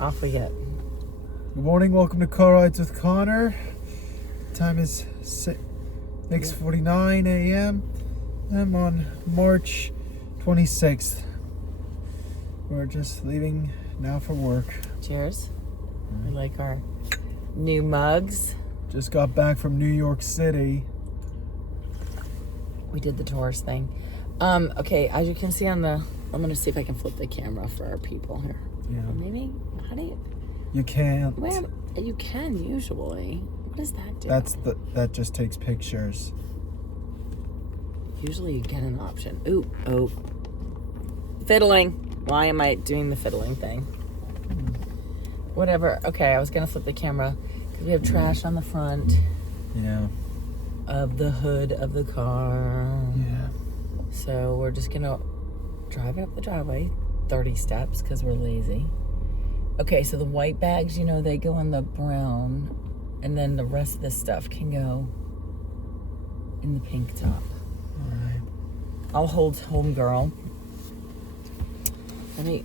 off we get. Good morning, welcome to Car Rides with Connor. Time is 6:49 a.m. I'm on March 26th. We're just leaving now for work. Cheers. We like our new mugs. Just got back from New York City. We did the tourist thing. Okay, as you can see on the... I'm going to see if I can flip the camera for our people here. Yeah. Or maybe... How do you... You can't. Well, you can usually. What does that do? That just takes pictures. Usually you get an option. Ooh, oh. Fiddling. Why am I doing the fiddling thing? Whatever. Okay, I was going to flip the camera because we have trash on the front. Yeah. Of the hood of the car. Yeah. So we're just going to drive it up the driveway 30 steps because we're lazy. Okay, so the white bags, you know, they go on the brown, and then the rest of this stuff can go in the pink top. All right. I'll hold home, girl. Okay.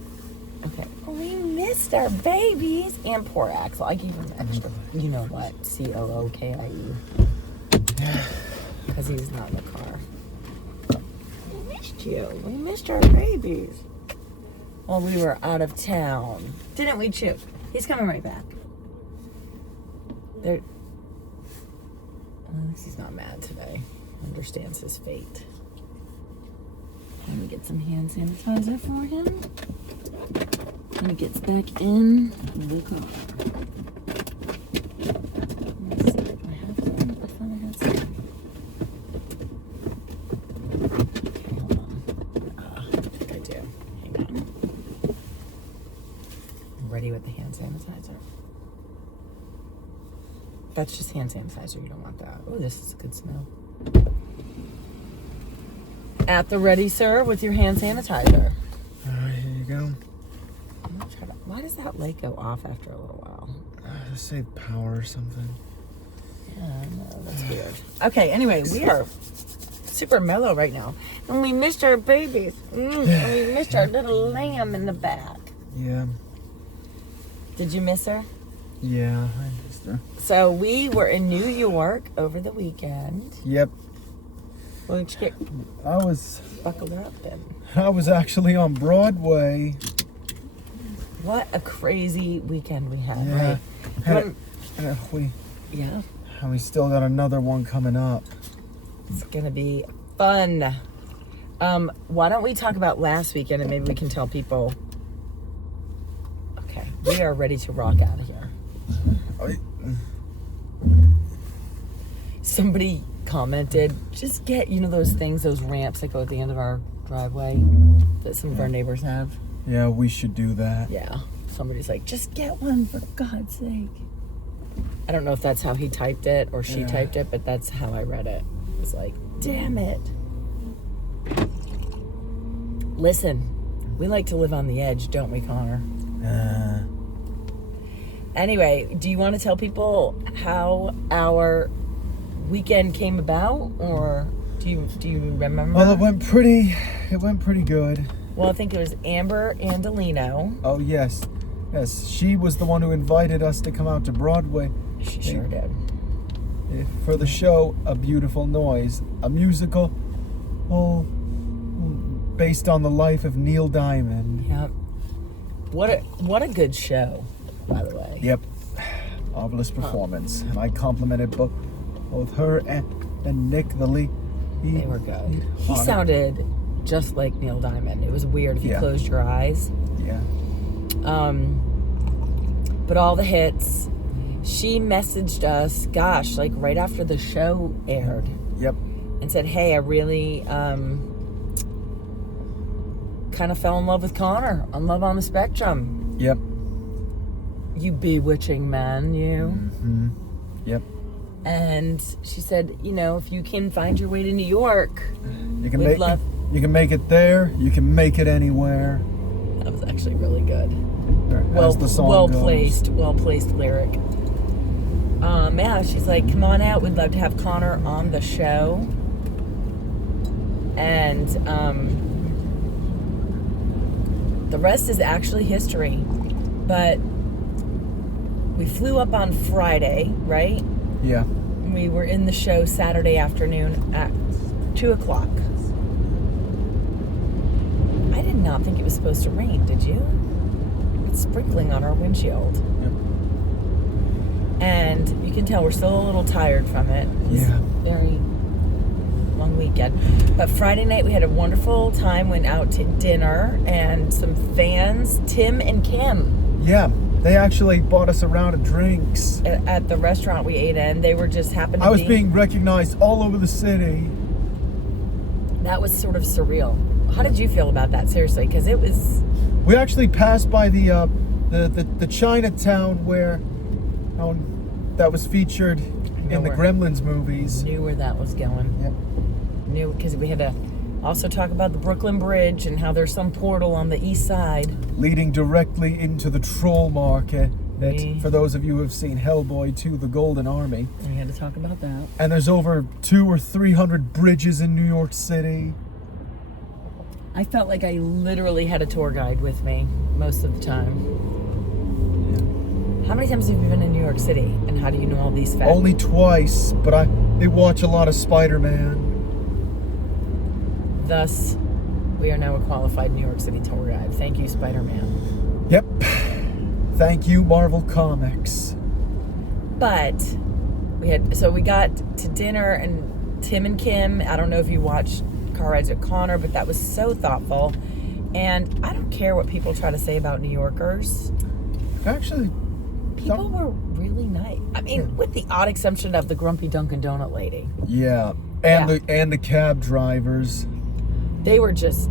We missed our babies and poor Axel. I gave him extra. You know what? COOKIE. Because he's not in the car. We missed you. We missed our babies. Well, we were out of town. Didn't we, Chip? He's coming right back. At least he's not mad today. Understands his fate. Let me get some hand sanitizer for him. When he gets back in the car. Let's see, do I have some? I thought I had some. Okay, hold on. I think I do. Hang on. I'm ready with the hand sanitizer. That's just hand sanitizer. You don't want that. Oh, this is a good smell. At the ready, sir, with your hand sanitizer. All right, here you go. I'm gonna try to... Why does that light go off after a little while? Save power or something. Yeah, I know. That's weird. Okay, anyway, we are super mellow right now. And we missed our babies. And we missed our little lamb in the back. Yeah. Did you miss her? Yeah, I missed her. So we were in New York over the weekend. Yep. Why don't you get I was buckled up then? I was actually on Broadway. What a crazy weekend we had, Yeah. right? And we still got another one coming up. It's gonna be fun. Why don't we talk about last weekend and maybe we can tell people. Okay, we are ready to rock out of here. Somebody commented, just get, you know, those things, those ramps that go at the end of our driveway that some of our neighbors have. Yeah, we should do that. Yeah. Somebody's like, just get one for God's sake. I don't know if that's how he typed it or she typed it, but that's how I read it. It's like, damn it. Listen, we like to live on the edge, don't we, Connor? Anyway, do you want to tell people how our weekend came about, or do you remember? Well, it went pretty good. Well, I think it was Amber Andolino. Oh, yes. She was the one who invited us to come out to Broadway. She sure did. For the show, A Beautiful Noise, a musical based on the life of Neil Diamond. Yep. What a good show, by the way. Yep. Marvelous performance. And I complimented both her and Nick, the lead. They were good. He sounded just like Neil Diamond. It was weird if you closed your eyes. Yeah. But all the hits. She messaged us, gosh, like right after the show aired. Yep. And said, hey, I really kind of fell in love with Connor on Love on the Spectrum. Yep. You bewitching man, you. Mm-hmm. Yep. And she said, you know, if you can find your way to New York, you can make it there. You can make it anywhere. That was actually really good. The song goes. Well placed lyric. Yeah, she's like, come on out. We'd love to have Connor on the show. And the rest is actually history. But we flew up on Friday, right? Yeah. We were in the show Saturday afternoon at 2 o'clock. I did not think it was supposed to rain, did you? It's sprinkling on our windshield. Yep. And you can tell we're still a little tired from it. Yeah. Very long weekend. But Friday night we had a wonderful time, went out to dinner, and some fans, Tim and Kim. Yeah. They actually bought us a round of drinks. At the restaurant we ate in. They were just happened to be... I was being recognized all over the city. That was sort of surreal. How did you feel about that, seriously? Because it was... We actually passed by the Chinatown where that was featured in the Gremlins movies. Knew where that was going. Yep. Knew, because we had to also talk about the Brooklyn Bridge and how there's some portal on the east side. Leading directly into the troll market. That, for those of you who have seen Hellboy 2, The Golden Army. We had to talk about that. And there's over 200 or 300 bridges in New York City. I felt like I literally had a tour guide with me most of the time. Yeah. How many times have you been in New York City, and how do you know all these facts? Only twice, but I did watch a lot of Spider-Man. Thus, we are now a qualified New York City tour guide. Thank you, Spider-Man. Yep. Thank you, Marvel Comics. But we got to dinner, and Tim and Kim, I don't know if you watched Car Rides with Connor, but that was so thoughtful. And I don't care what people try to say about New Yorkers. Actually, people were really nice. I mean, with the odd exception of the grumpy Dunkin' Donut lady. Yeah, and the cab drivers. They were just.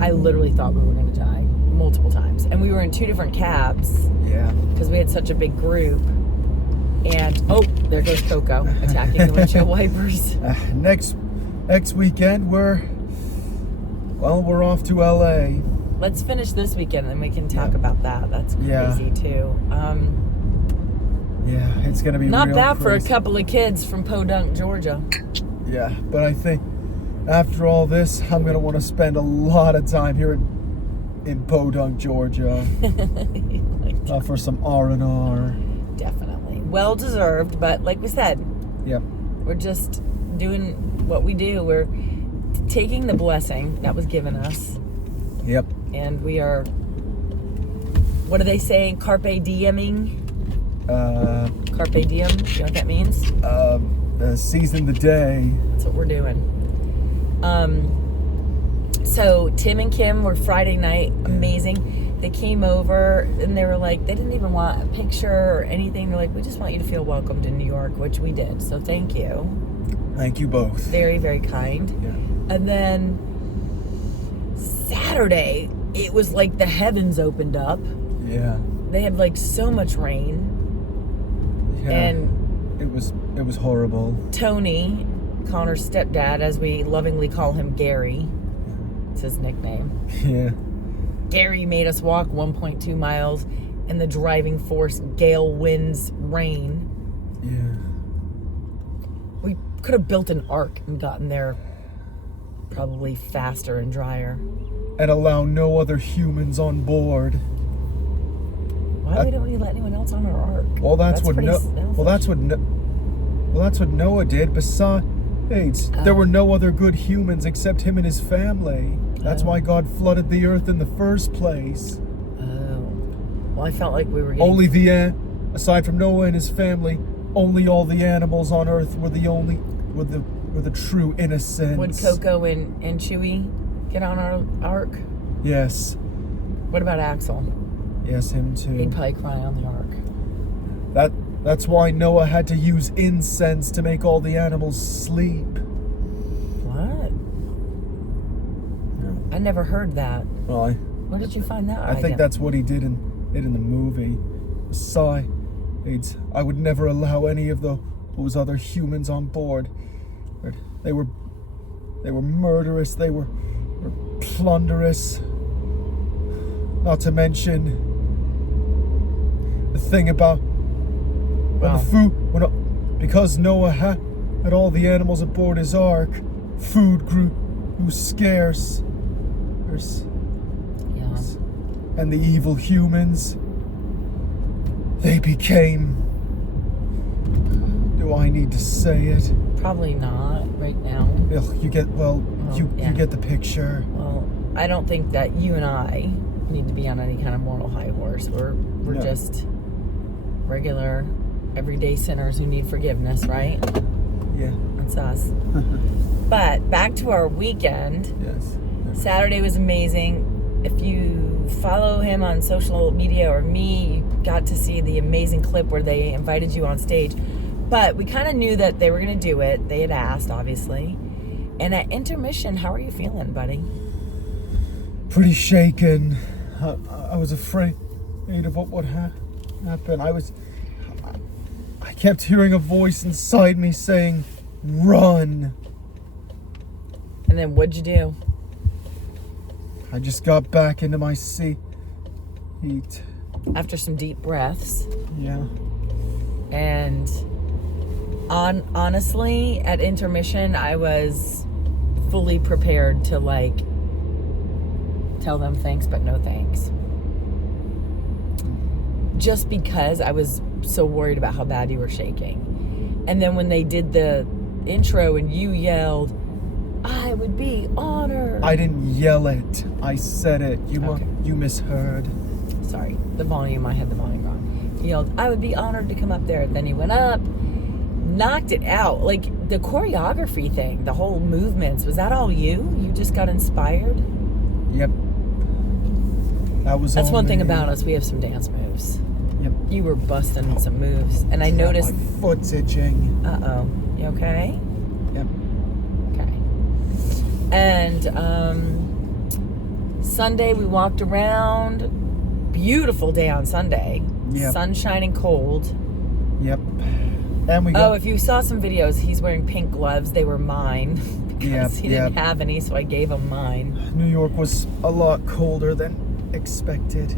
I literally thought we were going to die multiple times, and we were in 2 different cabs. Yeah. Because we had such a big group. And there goes Coco attacking the windshield wipers. Next weekend we're off to LA. Let's finish this weekend and we can talk about that. That's crazy too. Yeah, it's gonna be not real bad crazy. for a couple of kids from Podunk, Georgia. Yeah, but I think after all this, I'm gonna want to spend a lot of time here in Podunk, Georgia, for some R&R. Definitely, well deserved. But like we said, yep, we're just doing what we do. We're taking the blessing that was given us. Yep. And we are, what do they say? Carpe dieming? Carpe diem? You know what that means? Seizing the day. That's what we're doing. So Tim and Kim were Friday night. Amazing. They came over and they were like, they didn't even want a picture or anything. They're like, we just want you to feel welcomed in New York, which we did. So thank you. Thank you both. Very, very kind. Yeah. And then Saturday, it was like the heavens opened up. Yeah. They had like so much rain. Yeah. And it was horrible. Tony, Connor's stepdad, as we lovingly call him, Gary. It's his nickname. Yeah. Gary made us walk 1.2 miles in the driving force, gale winds, rain. Yeah. We could have built an ark and gotten there probably faster and drier. And allow no other humans on board. Why don't we let anyone else on our ark? Well, that's what Noah did. Besides, there were no other good humans except him and his family. That's why God flooded the earth in the first place. Oh. Well, I felt like we were getting... aside from Noah and his family, only all the animals on earth were the true innocents. Would Coco and Chewie get on our ark? Yes. What about Axel? Yes, him too. He'd probably cry on the ark. That's why Noah had to use incense to make all the animals sleep. What? I never heard that. Well, Where did you find that? I think that's what he did in the movie. Besides, I would never allow any of those other humans on board. They were murderous. They were plunderous. Not to mention the thing about because Noah had all the animals aboard his ark, food grew scarce. Yeah. And the evil humans, They became... Do I need to say it? Probably not right now. Ugh, you get the picture. Well, I don't think that you and I need to be on any kind of moral high horse. We're No. just regular, everyday sinners who need forgiveness, right? Yeah. That's us. But back to our weekend. Yes. Saturday was amazing. If you follow him on social media or me, you got to see the amazing clip where they invited you on stage. But we kind of knew that they were going to do it. They had asked, obviously. And at intermission, how are you feeling, buddy? Pretty shaken. I was afraid of what would happen. I kept hearing a voice inside me saying, "Run." And then what'd you do? I just got back into my seat. After some deep breaths. Yeah. And honestly, at intermission, I was fully prepared to tell them thanks, but no thanks. Just because I was so worried about how bad you were shaking. And then when they did the intro and you yelled, "I would be honored." I didn't yell it. I said it. Okay. You misheard. Sorry, I had the volume wrong. He yelled, "I would be honored to come up there." Then he went up, knocked it out. Like the choreography thing, the whole movements, was that all you? You just got inspired? Yep. That's all one thing me. about us. We have some dance moves. Yep. You were busting some moves. And I noticed... My foot's itching. Uh-oh. You okay? Yep. Okay. And Sunday we walked around. Beautiful day on Sunday. Yep. Sun shining cold. Yep. And we got... Oh, if you saw some videos, he's wearing pink gloves. They were mine. Because he didn't have any, so I gave him mine. New York was a lot colder than expected.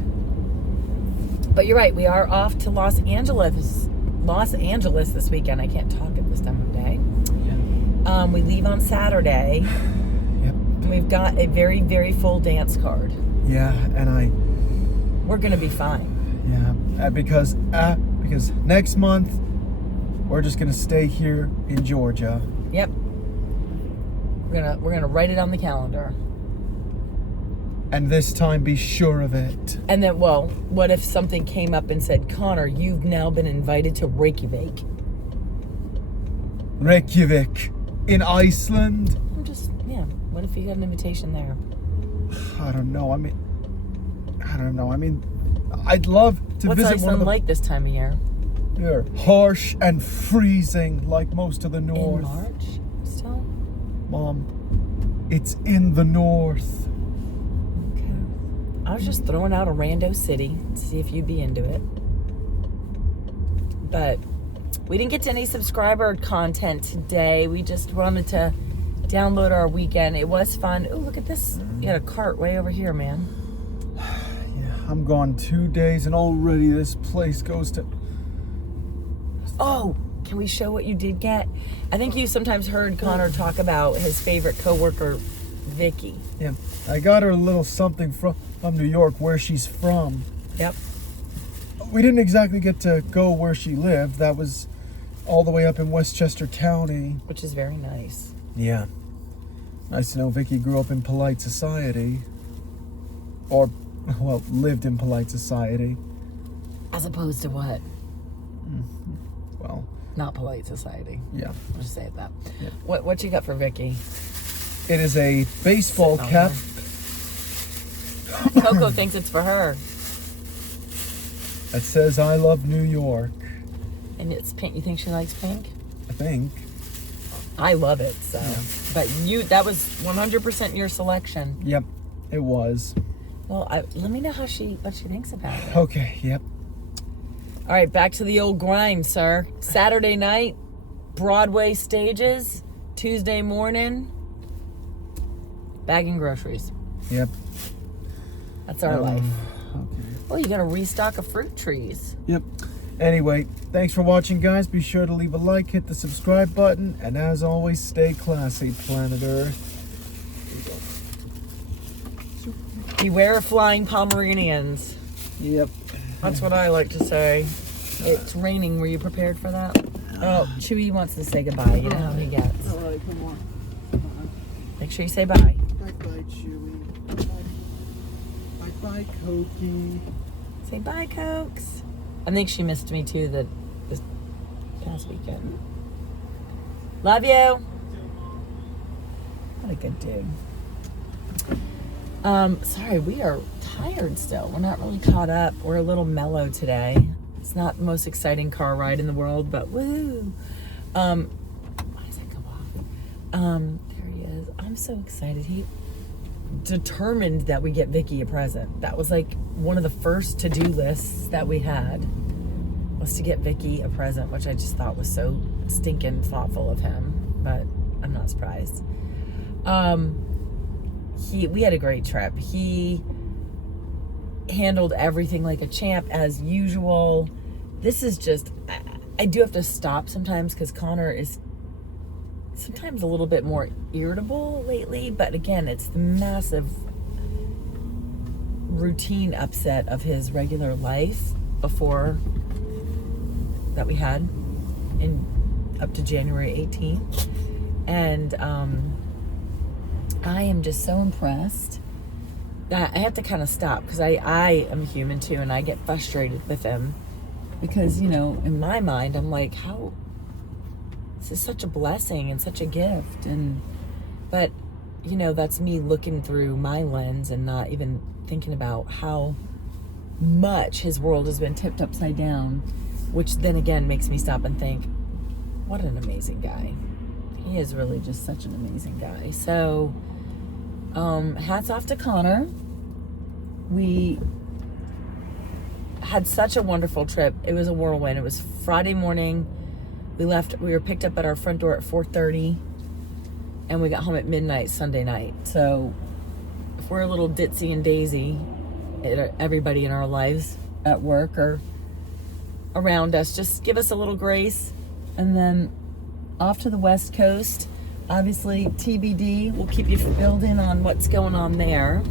But you're right, we are off to Los Angeles this weekend. I can't talk at this time of day. Yeah. We leave on Saturday. Yep. We've got a very, very full dance card. Yeah, and we're gonna be fine. Yeah, because next month we're just gonna stay here in Georgia. Yep. We're gonna write it on the calendar. And this time, be sure of it. And then, well, what if something came up and said, "Connor, you've now been invited to Reykjavik." Reykjavik in Iceland? What if you got an invitation there? I don't know. I mean, I'd love to What's visit Iceland one of the... like this time of year? They're harsh and freezing like most of the north. In March still? Mom, it's in the north. I was just throwing out a rando city to see if you'd be into it. But we didn't get to any subscriber content today. We just wanted to download our weekend. It was fun. Oh, look at this. You got a cart way over here, man. Yeah, I'm gone 2 days and already this place goes to... Oh, can we show what you did get? I think you sometimes heard Connor talk about his favorite coworker, Vicky. Yeah, I got her a little something from New York, where she's from. Yep. We didn't exactly get to go where she lived. That was all the way up in Westchester County. Which is very nice. Yeah. Nice to know Vicky grew up in polite society. Or, well, lived in polite society. As opposed to what? Well... Not polite society. Yeah. I'll just say it that. Yeah. What you got for Vicky? It is a baseball cap. Coco thinks it's for her. That says, "I love New York." And it's pink. You think she likes pink? I think. I love it, so. Yeah. But that was 100% your selection. Yep, it was. Well, let me know what she thinks about it. Okay, yep. All right, back to the old grind, sir. Saturday night, Broadway stages. Tuesday morning, bagging groceries. Yep. That's our life. Okay. Oh, you got to restock of fruit trees. Yep. Anyway, thanks for watching, guys. Be sure to leave a like, hit the subscribe button, and as always, stay classy, planet Earth. Beware of flying Pomeranians. Yep. That's what I like to say. It's raining. Were you prepared for that? Oh, Chewy wants to say goodbye. You know how he gets. All right, come on. Make sure you say bye. Bye-bye, Chewy. Bye-bye, Cokie. Say bye, Cokes. I think she missed me too this past weekend. Love you. What a good dude. Sorry, we are tired still. We're not really caught up. We're a little mellow today. It's not the most exciting car ride in the world, but woo. Why does that go off? There he is. I'm so excited. He determined that we get Vicky a present. That was like one of the first to-do lists that we had, was to get Vicky a present, which I just thought was so stinking thoughtful of him, but I'm not surprised. We had a great trip. He handled everything like a champ as usual. This is just, I do have to stop sometimes because Connor is sometimes a little bit more irritable lately, but again, it's the massive routine upset of his regular life before that we had in up to January 18th. And I am just so impressed that I have to kind of stop because I am human too, and I get frustrated with him because, you know, in my mind, I'm like, how, this is such a blessing and such a gift. But, you know, that's me looking through my lens and not even thinking about how much his world has been tipped upside down, which then again makes me stop and think, what an amazing guy. He is really just such an amazing guy. So, hats off to Connor. We had such a wonderful trip. It was a whirlwind. It was Friday morning. We were picked up at our front door at 4:30, and we got home at midnight Sunday night. So if we're a little ditzy and daisy, everybody in our lives at work or around us, just give us a little grace. And then off to the West Coast. Obviously, TBD. We'll keep you filled in on what's going on there.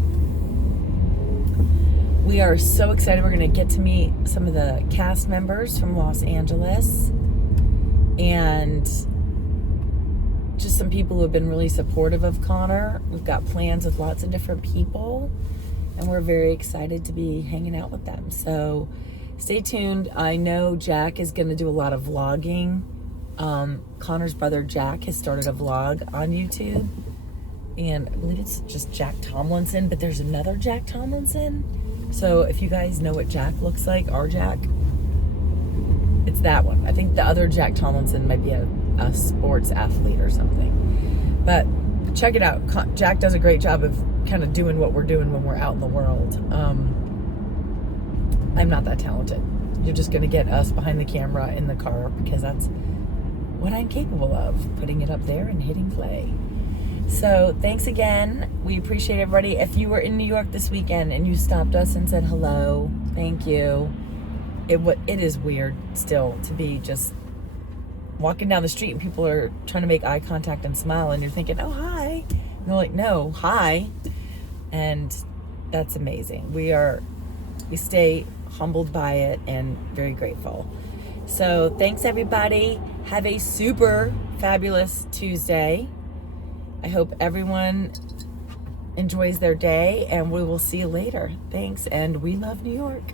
We are so excited. We're going to get to meet some of the cast members from Los Angeles and just some people who have been really supportive of Connor. We've got plans with lots of different people, and we're very excited to be hanging out with them. So stay tuned. I know Jack is going to do a lot of vlogging. Connor's brother Jack has started a vlog on YouTube, and I believe it's just Jack Tomlinson, but there's another Jack Tomlinson. So if you guys know what Jack looks like, our Jack, it's that one. I think the other Jack Tomlinson might be a sports athlete or something, but check it out. Jack does a great job of kind of doing what we're doing when we're out in the world. I'm not that talented. You're just going to get us behind the camera in the car because that's what I'm capable of, putting it up there and hitting play. So thanks again. We appreciate everybody. If you were in New York this weekend and you stopped us and said hello, thank you. It is weird still to be just walking down the street and people are trying to make eye contact and smile, and you're thinking, oh, hi. And they're like, no, hi. And that's amazing. We stay humbled by it and very grateful. So thanks everybody. Have a super fabulous Tuesday. I hope everyone enjoys their day, and we will see you later. Thanks, and we love New York.